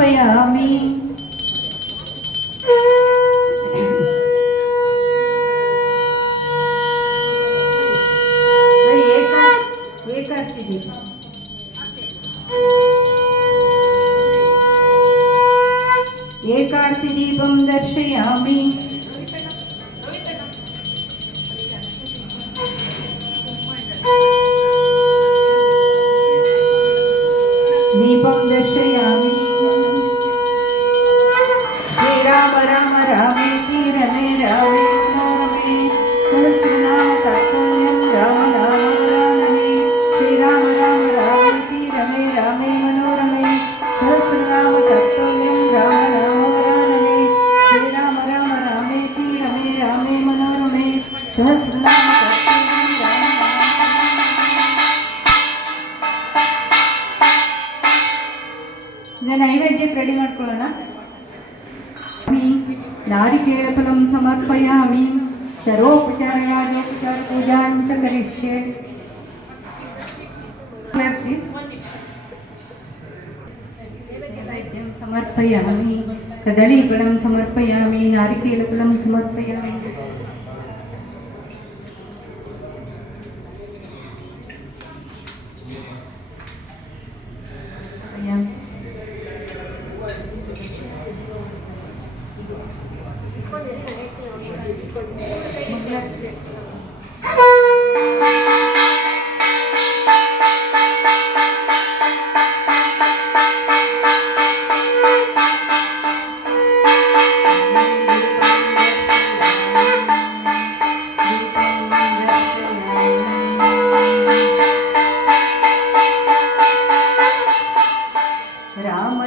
ಸಮರ್ಪಯಾಮಿ. ಏಕಾರ್ತಿ ದೀಪ. ಏಕಾರ್ತಿ ದೀಪಂ ದರ್ಶಯಾಮಿ. दीपं दर्शयामि. श्रीराम राम रामेति रमे रामे मनोरमे सहस्रनाम तत्तुल्यं राम नाम वरानने. श्रीराम राम रामेति रमे रामे मनोरमे सहस्रनाम तत्तुल्यं राम नाम वरानने. श्रीराम राम रामेति रमे रामे मनोरमे सहस्रनाम तत्तुल्यं राम. ಈಗ ನೈವೇದ್ಯಕ್ಕೆ ರೆಡಿ ಮಾಡ್ಕೊಳ್ಳೋಣ. ನಾರಿಕೇಳಫಲಂ ಸಮರ್ಪಯಾಮಿ. ಸರ್ವೋಪಚಾರ ಯಾಜೋಪಚಾರ ಪೂಜಾಂ ಚ ಕರಿಷ್ಯೆ. ನೈವೇದ್ಯಂ ಸಮರ್ಪಯಾಮಿ. ಕದಳೀಫಲಂ ಸಮರ್ಪಯಾಮಿ. ನಾರಿಕೇಳಫಲಂ ಸಮರ್ಪಯಾಮಿ.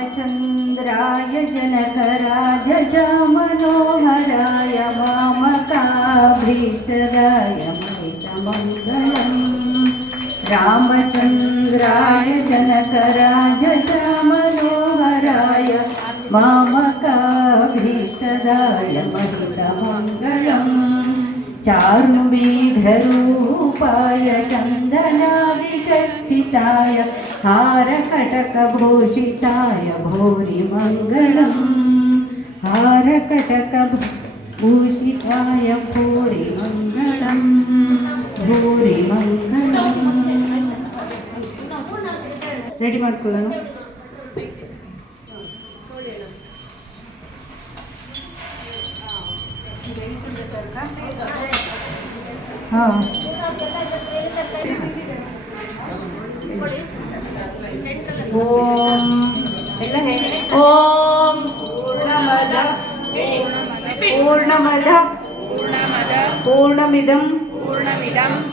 रामचंद्राय जनकराय मनोहराय मामकाभीष्टदाय महितमङ्गलम्. रामचंद्राय जनकराय मनोहराय मामकाभीष्टदाय महितमङ्गलम्. चारुमेघरूपाय चन्दनादिचर्चिताय हारकटकभूषिताय भूरिमङ्गलम्. हारकटकभूषिताय भूरिमङ्गलम्. भूरिमङ्गलम्. ರೆಡಿ ಮಾಡ್ಕೊಳ್ಳೋಣ. ಹಾಂ ಓಂ ಎಲ್ಲ ಹೇಳಿ. ಓಂ ಪೂರ್ಣಮದ ಪೂರ್ಣಮಿದಂ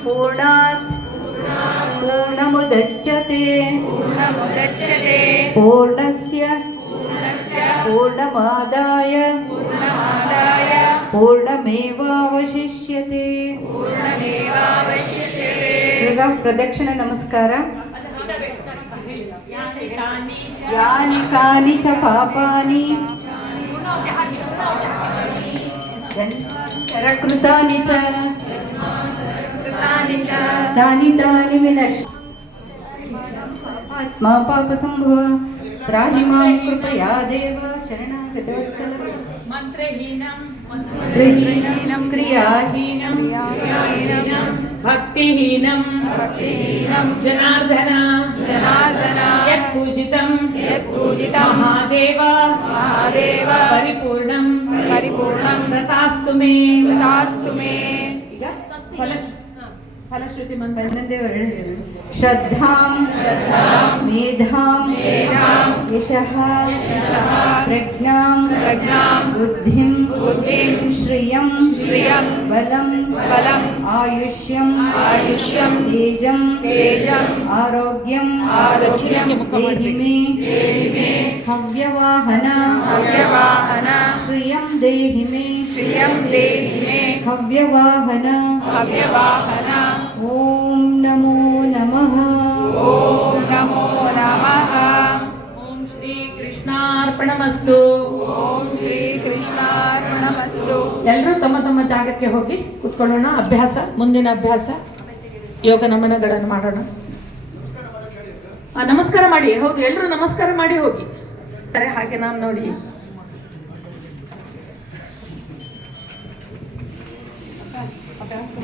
ಪೂರ್ಣಾತ್ ಪೂರ್ಣಮುದಚ್ಯತೆ ಪೂರ್ಣಸ್ಯ ಪೂರ್ಣಮಾದಾಯ ಪೂರ್ಣಮೇವಾವಶಿಷ್ಯತೆ. ಈಗ ಪ್ರದಕ್ಷಿಣೆ ನಮಸ್ಕಾರ. ಯಾನಿ ಕಾನಿ ಚ ಪಾಪಾನಿ ಜನ್ಮಾಂತರಕೃತಾನಿ ಚ ತಾನಿ ತಾನಿ ವಿನಶ್ಯ ಪಾಪಾತ್ಮಾ ಪಾಪ ಸಂಭವ ತ್ರಾಹಿ ಮಾಂ ಕೃಪಯಾ ದೇವ ಶರಣಾಗತವತ್ಸಲ. ಮಂತ್ರಹೀನಂ ಕ್ರಿಯಾಹೀನಂ ಭಕ್ತಿಹೀನಂ ಜನಾರ್ದನ ಯತ್ಪೂಜಿತಂ ಮಹಾದೇವ ಪರಿಪೂರ್ಣಂ ತಥಾಸ್ತು ಮೇ. ಈಗ ಫಲಶ್ರುತಿ ಮಂತ್ರ. ಶ್ರದ್ಧಾಂ ಮೇಧಾಂ ಯಶಃ ಪ್ರಜ್ಞಾಂ ಬುದ್ಧಿಂ ಶ್ರಿಯಂ ಬಲಂ ಆಯುಷ್ಯಂ ತೇಜಂ ಆರೋಗ್ಯಂ ದೇಹಿ ಮೇ ಹವ್ಯವಾಹನ ಶ್ರಿಯಂ ದೇಹಿ ಮೇ ಹವ್ಯವಾಹನ. ಓಂ ನಮೋ ನಮಃ. ಓಂ ಶ್ರೀ ಕೃಷ್ಣಾರ್ಪಣಮಸ್ತು. ಎಲ್ಲರೂ ತಮ್ಮ ತಮ್ಮ ಜಾಗಕ್ಕೆ ಹೋಗಿ ಕೂತ್ಕೊಳ್ಳೋಣ. ಮುಂದಿನ ಅಭ್ಯಾಸ ಯೋಗ ನಮನಗಳನ್ನು ಮಾಡೋಣ. ನಮಸ್ಕಾರ ಮಾಡಿ. ಹೌದು, ಎಲ್ಲರೂ ನಮಸ್ಕಾರ ಮಾಡಿ ಹೋಗಿ. ಹಾಗೆ ನಾನು ನೋಡಿ ಅಭ್ಯಾಸ